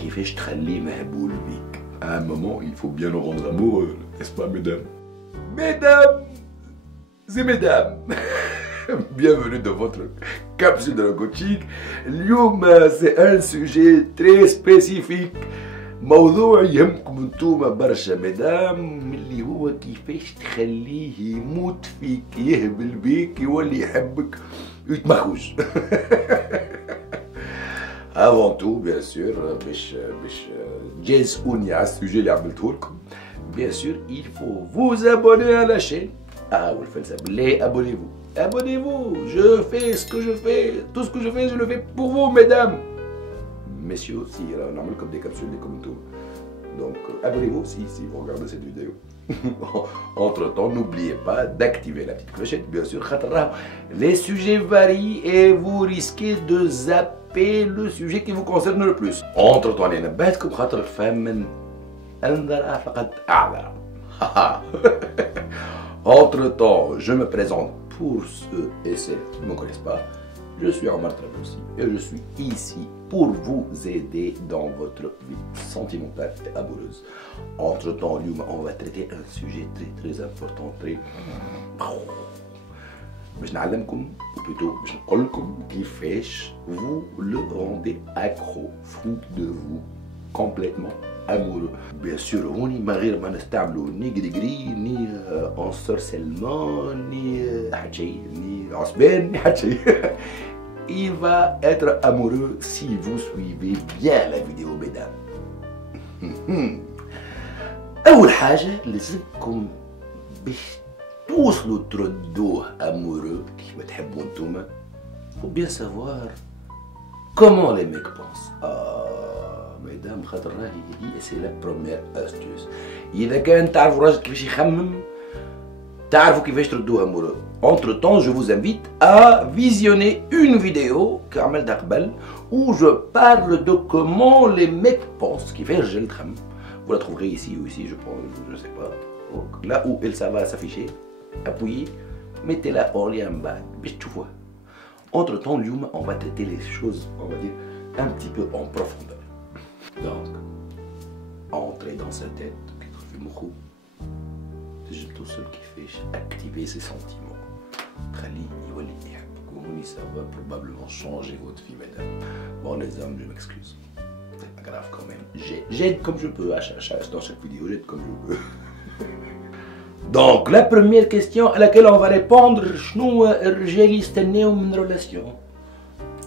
كيفاش تخليه مهبول بيك. À un moment, il faut bien le rendre amoureux, n'est-ce pas, mesdames? Mesdames et mesdames, bienvenue dans votre capsule de la coaching. اليوم c'est un sujet très spécifique. موضوع يهمكم انتوما برشا مدام، اللي هو كيفاش تخليه يموت فيك، يهبل بيك، يولي يحبك ويتمخوش. Avant tout, bien sûr, باش تجازئوني على السوجي اللي عملته لكم، bien sûr, il faut vous abonner à la chaîne. والفلسفة بالله abonnez-vous. Abonnez-vous, je fais ce que je fais, tout ce que je fais, je le fais pour vous, mesdames. Messieurs aussi, normal comme des capsules, des commentaires. Donc, abonnez-vous si vous regardez cette vidéo. Entre-temps, n'oubliez pas d'activer la petite clochette, bien sûr. Les sujets varient et vous risquez de zapper le sujet qui vous concerne le plus. Entre-temps, les نبهتكم خاطر الفهم من أنذر فقد أعذر. Entre-temps, je me présente pour ceux et celles qui ne me connaissent pas. Je suis Omar Trablossi et je suis ici pour vous aider dans votre vie sentimentale et amoureuse. Entre-temps, on va traiter un sujet très important, très... باش نعلمكم ou plutôt باش نقول لكم كيفاش vous le rendez accro, fou de vous, complètement amoureux. Bien sûr, هوني ما غير ما نستعملوا ni gris ni ensorcellement ni حد شيء ni عصبان ni حد شيء. Il va être amoureux si vous suivez bien la vidéo, mesdames. أول حاجة لازمكم باش توصلوا تردوه amoureux كيما تحبوا نتوما. Faut bien savoir comment les mecs pensent. mesdames خاطر راهي c'est la première astuce. إذا كان تعرفوا راجل كيفاش يخمم تعرفوا كيفاش تردوه amoureux. Entre temps, je vous invite à visionner une vidéo كعملتها قبل où je parle de comment les mecs pensent. كيفاش الرجال تخمم. Vous la trouverez ici ou ici, je pense, je sais pas. Donc, là où elle ça va s'afficher, appuyez, mettez-la en lien bas, باش تشوفوها. Entre temps, اليوم on va traiter les choses, on va dire, un petit peu en profondeur. Donc, entrez dans sa tête, في مخو. تجي توصل كيفاش activer ses sentiments. تخليه يولي يحبك وهوني ça va probablement changer votre vie, mesdames. Bon les hommes, je m'excuse. C'est pas grave quand même. J'aide comme je peux dans chaque vidéo, j'aide comme je peux. Donc la première question à laquelle on va répondre, شنو الرجال يستناو من relation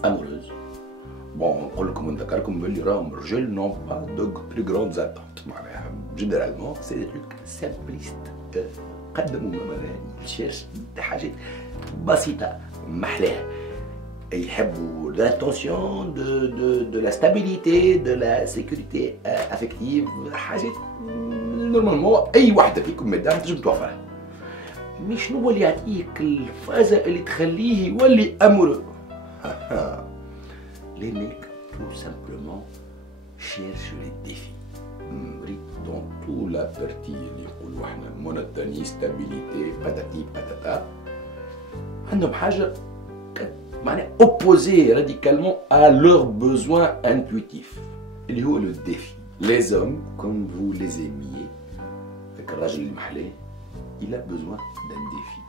amoureuse. Bon, نقول لكم ونذكركم باللي راهم الرجال n'ont pas de plus grandes attentes. معناها généralement c'est des trucs simplistes. قدموا معناها يشيرش حاجات بسيطة محلاها. يحبوا de l'attention, de la stabilité, de la sécurité affective. حاجات نورمالمون أي واحدة فيكم مدام تنجم توفرها. مي شنو هو اللي يعطيك الفازة اللي تخليه يولي أمورو؟ Les mecs tout simplement cherchent les défis. Dans toute la partie اللي نقولوا احنا monotonie, stabilité, patati patata. عندهم حاجة معناها opposé radicalement à leurs besoins intuitifs. اللي هو le défi. Les hommes, comme vous les aimiez, avec الراجل اللي محلاه, il a besoin d'un défi.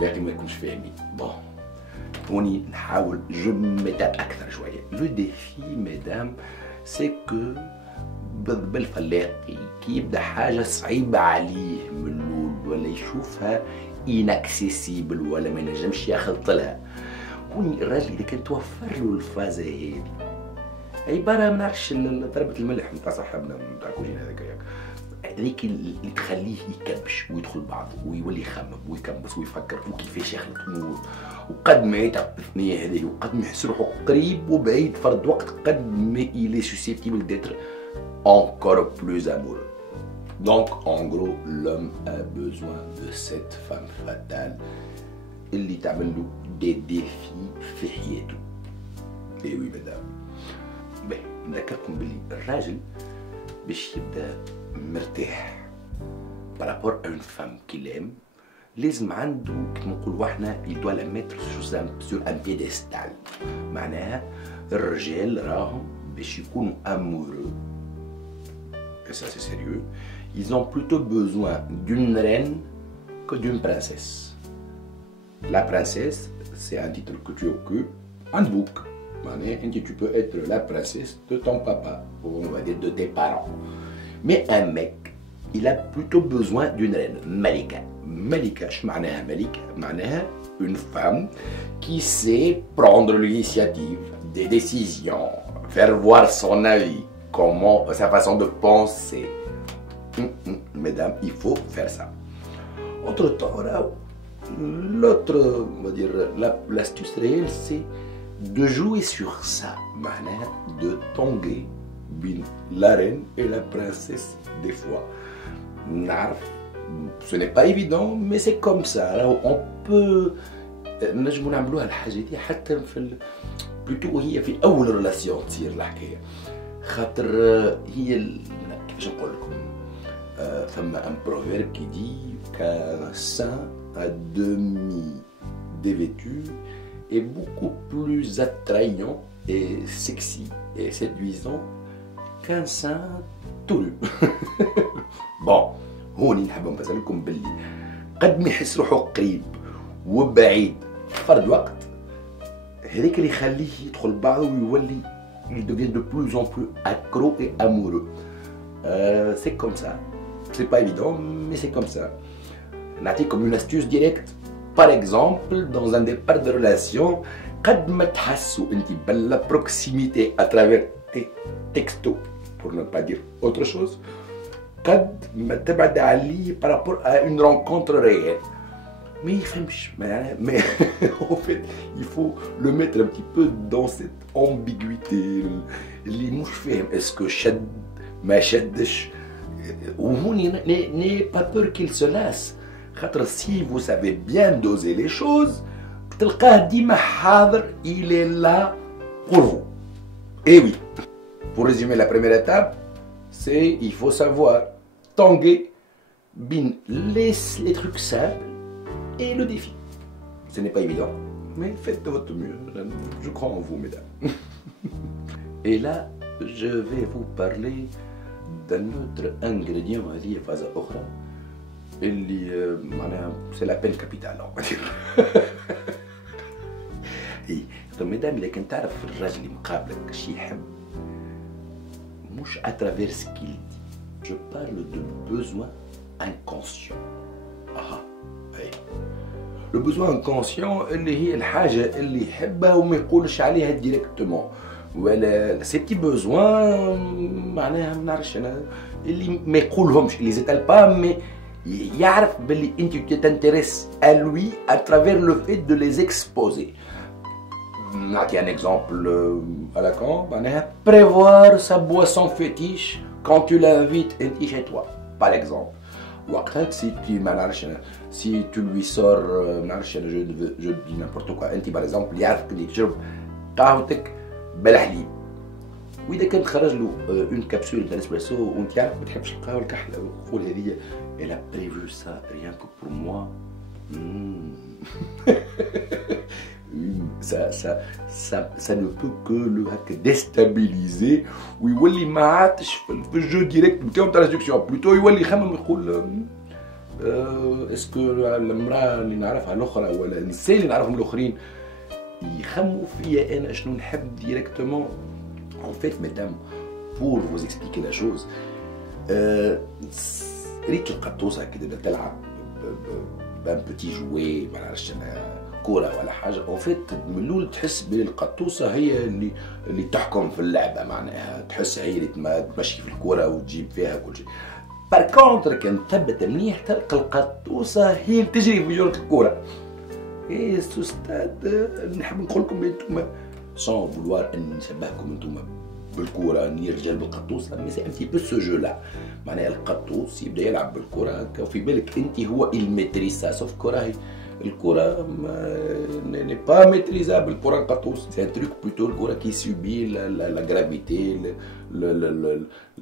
باقي ما يكونش فاهمين. Bon. هوني نحاول je m'étape أكثر شوية. Le défi, mesdames, c'est que بالفلاقي كي يبدا حاجة صعيبة عليه من الأول ولا يشوفها inaccessible ولا ما ينجمش يخلط لها. هوني الراجل إذا كان توفر له الفازة هذه عبارة ما نعرفش ضربة الملح نتاع صاحبنا نتاع كوجين هذاك هذيك اللي تخليه يكبش ويدخل بعضه ويولي يخمم ويكبس ويفكر وكيفاش يخلط أمور. وقد ما يتعب الثنية هذه وقد ما يحس روحه قريب وبعيد فرد وقت قد ما il est susceptible d'être encore plus amoureux. Donc en gros l'homme a besoin de cette femme fatale اللي تعمل له des défis في حياته. Et oui mesdames. نذكركم باللي الراجل باش يبدا مرتاح بارابور اون فام كيلام لازم عنده كما نقولوا احنا il doit la mettre sur un piédestal. معناها الرجال راهم باش يكونوا amoureux, et ça c'est sérieux, ils ont plutôt besoin d'une reine que d'une princesse. La princesse, c'est un titre que tu occupes en boucle. Tu peux être la princesse de ton papa, ou on va dire de tes parents. Mais un mec, il a plutôt besoin d'une reine, Malika. Malika, Malika, une femme qui sait prendre l'initiative, des décisions, faire voir son avis, comment, sa façon de penser. Mesdames, il faut faire ça. Entre-temps, l'autre, on va dire, l'astuce réelle, c'est de jouer sur ça, de tanguer la reine et la princesse des fois. Ce n'est pas évident, mais c'est comme ça. On peut نجمو نعملوها الحاجة دي حتى في بلوتو هي في أول ريلاسيون تصير الحكاية، خاطر هي كيفاش نقول لكم فما ان بروفيرب qui dit qu'un saint à demi dévêtu est beaucoup plus attrayant et sexy et séduisant qu'un saint tout nu. bon هوني نحب نفسر لكم باللي قد ما يحس روحو قريب وبعيد فرد وقت هذاك اللي يخليه يدخل بعضه ويولي il devient de plus en plus accro et amoureux. C'est comme ça. C'est pas évident, mais c'est comme ça. نعطيك comme une astuce directe. Par exemple, dans un départ de relation, قد ما تحسوا انت بلا proximité à travers tes textos, pour ne pas dire autre chose, قد ما تبعد عليه par rapport à une rencontre réelle. Mais il fait mais en fait il faut le mettre un petit peu dans cette ambiguïté اللي مش فاهم est-ce que شد ما شدش وهوني n'ayez pas peur qu'il se lasse خاطر si vous savez bien doser les choses تلقاه ديما حاضر il est là pour vous. Et oui, pour résumer la première étape, c'est il faut savoir tanguer bin les trucs simples et le défi. Ce n'est pas évident, mais faites de votre mieux. Je crois en vous, mesdames. Et là, je vais vous parler d'un autre ingrédient, on va dire, phase أخرى, اللي معناها c'est la peine capitale, on va dire. طب mesdames, إذا كنت تعرف الراجل اللي مقابلك شي يحب مش à travers ce qu'il dit. Je parle de besoin inconscient. Le besoin inconscient اللي هي الحاجة اللي يحبها وما يقولش عليها ديريكتومون ولا سي بتي بوزوان معناها ما نعرفش انا اللي ما يقولهمش اللي زيتال با مي يعرف باللي انت تنتريس à lui à travers le fait de les exposer. نعطي un exemple à la con معناها prévoir sa boisson fétiche quand tu l'invites انت chez toi par exemple. وقتها si tu lui sors je dis n'importe quoi انت par exemple يعرفك اللي تشرب قهوتك بالحليب واذا كان خرج له اون كابسول تاع اسبريسو وانت عارف ما تحبش القهوه الكحله والقول هذيا elle a prévu ça rien que pour moi. ça ne peut que le déstabiliser ويولي ما عادش في الجو ديريكت نتاعو تاع السيدكسيون بلوتو يولي يخمم يقول اسكو المراه اللي نعرفها الاخرى ولا النساء اللي نعرفهم الاخرين يخموا فيا انا شنو نحب ديريكتومون. En fait, mesdames, pour vous expliquer la chose, ريت القطوسه كده تلعب بان بوتي جوي ما نعرفش كوره ولا حاجه. en fait من الاول تحس بلي القطوسه هي اللي تحكم في اللعبه معناها تحس هي اللي تمشي في الكوره وتجيب فيها كل شيء. بار كونتر كان تثبت مليح تلقى القطوسه هي اللي تجري في جرة الكوره. اي سو ستاد نحب نقول لكم انتم سون فولوار ان نشبهكم انتم بالكوره اني رجال بالقطوسه مي سي ان تي بو سو جو لا معناها القطوس يبدا يلعب بالكوره هكا وفي بالك انت هو الميتريسا سوف كوره الكرة n'est pas maîtrisable pour un قطوس. C'est un truc plutôt الكرة qui subit la gravité,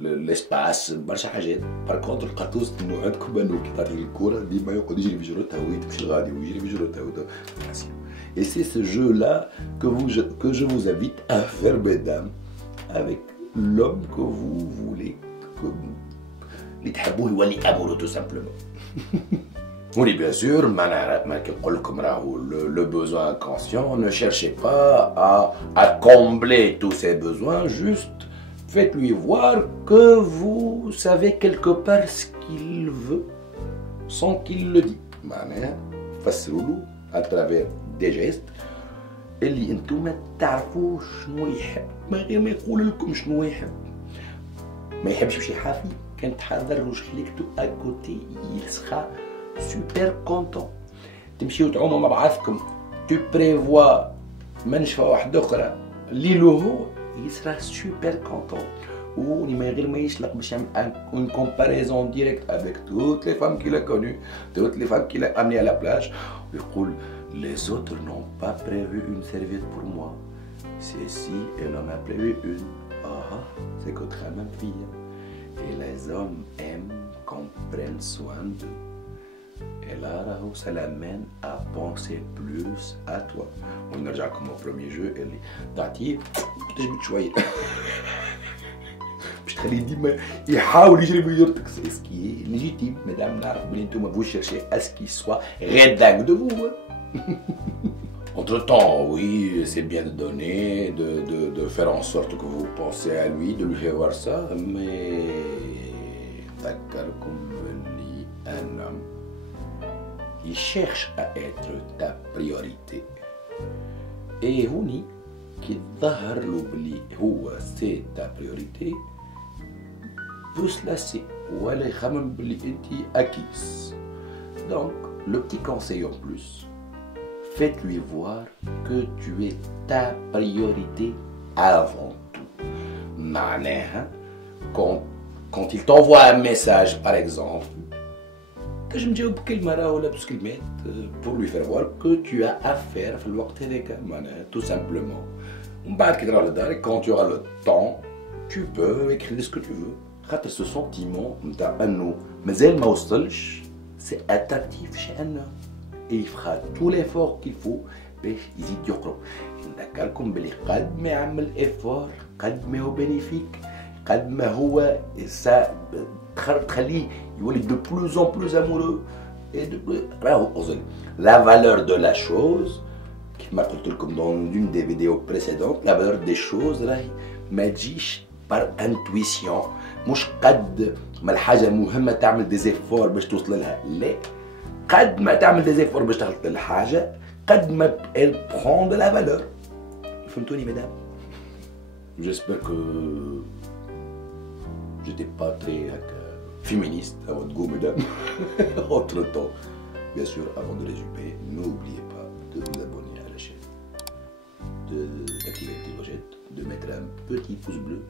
l'espace برشا حاجات. par contre القطوس نوعدكم انه كي تعطيه الكرة ديما يقعد يجري في جرتها وهي تمشي لغادي ويجري في جرتها Et c'est ce jeu-là que je vous invite à faire, mesdames, avec l'homme que vous voulez, اللي تحبوه يولي amoureux tout simplement. Oui, bien sûr, le besoin inconscient, ne cherchez pas à combler tous ses besoins, juste faites-lui voir que vous savez quelque part ce qu'il veut sans qu'il le dise. معناها فسروا à travers des gestes اللي انتم تعرفوا شنو يحب من غير ما يقول لكم شنو يحب. ما يحبش يمشي حافي، كان تحضر له شحليكتو اكوتي يسخا سوبر كونتون. تمشيو تعوموا مع بعضكم تو بريفوا منشفه واحده اخرى اللي له هو يسرا سوبر كونتون. وما غير ما يشلق باش يعمل اون كومباريزون ديريكت افيك توت لي فام كيل ا كونو، توت لي فام كيل ا امني على بلاج، ويقول les autres n'ont pas prévu une serviette pour moi. Celle-ci, elle en a prévu une. Ah, c'est contre la même fille. Et les hommes aiment qu'on prenne soin d'eux. Et là, ça l'amène à penser plus à toi. On a déjà comme au premier jeu, elle dit Tati, je vais te choisir. باش تخليه ديما يحاول يجري بيورتك. C'est ce qui est légitime, mesdames. نعرف بلي نتوما vous cherchez à ce qu'il soit rédac de vous. Entre-temps, oui, c'est bien de donner, de faire en sorte que vous pensez à lui, de lui faire voir ça, mais un homme, il cherche à être ta priorité. Et هوني كي تظهر له بلي هو c'est ta priorité, peut se lasser ولا يخمم بلي انت acquise. Donc, le petit conseil en plus, faites-lui voir que tu es ta priorité avant tout. معناها quand il t'envoie un message par exemple, تنجم تجاوب بكلمة راهو لابس كلمات pour lui faire voir que tu as affaire في الوقت هذاك معناها tout simplement. ومن بعد كي تروح لدارك quand tu auras le temps, tu peux écrire ce que tu veux. خاطر ce sentiment نتاع انه مازال ما وصلش c'est attractif chez un homme. Et il fera tout l'effort qu'il faut باش يزيد يقرب. نذكركم بلي قد ما يعمل effort قد ما هو bénéfique، قد ما هو تخليه يولي de plus en plus amoureux et de راهو la valeur de la chose كيما قلت لكم dans une des vidéos précédentes. La valeur des choses راهي ما تجيش par intuition، مش قد ما الحاجة مهمة تعمل des efforts باش توصل لها، لا، قد ما تعمل des efforts باش توصل للحاجة قد ما elle prend de la valeur. فهمتوني mesdames؟ J'espère que j'étais pas très féministe à votre goût mesdames. Entre temps, bien sûr, avant de résumer, n'oubliez pas de vous abonner à la chaîne, d'activer la petite clochette, de mettre un petit pouce bleu,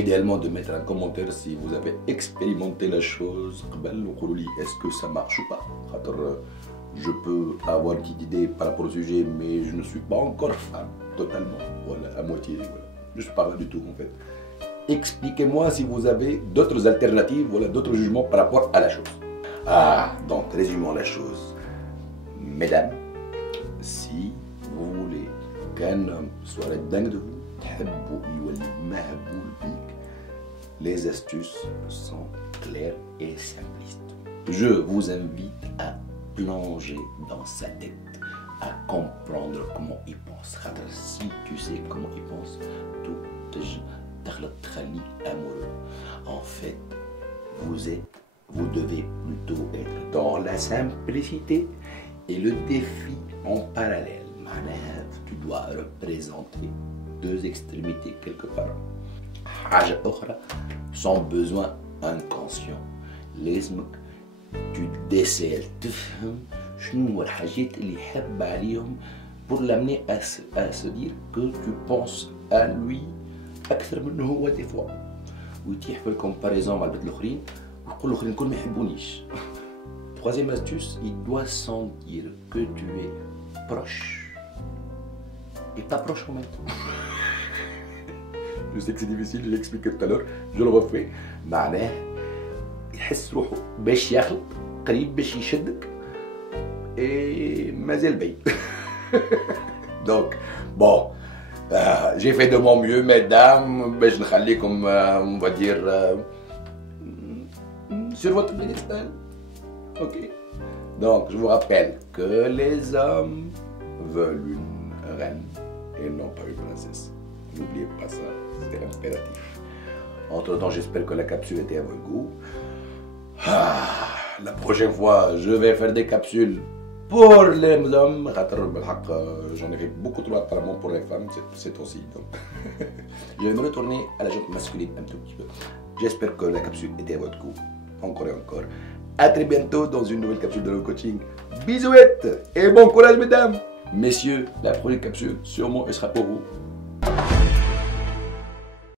idéalement de mettre un commentaire si vous avez expérimenté la chose. Est-ce que ça marche ou pas? Je peux avoir une petite idée par rapport au sujet, mais je ne suis pas encore fan totalement, voilà, à moitié, voilà. Je ne suis pas là du tout en fait. Expliquez-moi si vous avez d'autres alternatives, voilà, d'autres jugements par rapport à la chose. Ah, donc résumons la chose. Mesdames, si vous voulez qu'un homme soit dingue de vous, les astuces sont claires et simplistes. Je vous invite à plonger dans sa tête, à comprendre comment il pense. Si tu sais comment il pense, tout amoureux. En fait, vous devez plutôt être dans la simplicité et le défi en parallèle. Tu dois représenter deux extrémités quelque part. حاجة أخرى, sans besoin inconscient. لازمك tu décèles, تفهم شنو هو الحاجات اللي يحب عليهم pour l'amener à se dire que tu penses à lui أكثر منه هو des fois. ويتيح في الكومباريزون مع البنات الآخرين ويقول الآخرين الكل ما يحبونيش. Troisième astuce, il doit sentir que tu es proche. Et pas proche en même temps. Je sais que c'est difficile, je l'ai expliqué tout à l'heure, je le refais. معناه يحس روحه باش يخلق قريب باش يشدك مازال بعيد. Donc, bon, j'ai fait de mon mieux, mesdames. Je ne vais comme, on va dire, sur votre piédestal. Ok. Donc, je vous rappelle que les hommes veulent une reine et non pas une princesse. N'oubliez pas ça, c'est impératif. Entre-temps, j'espère que la capsule était à votre goût. La prochaine fois, je vais faire des capsules pour les hommes. J'en ai fait beaucoup trop apparemment pour les femmes, c'est aussi. Donc, je vais me retourner à la jante masculine un tout petit peu. J'espère que la capsule était à votre goût. Encore et encore. A très bientôt dans une nouvelle capsule de Love Coaching. Bisouettes et bon courage mesdames. Messieurs, la prochaine capsule sûrement elle sera pour vous.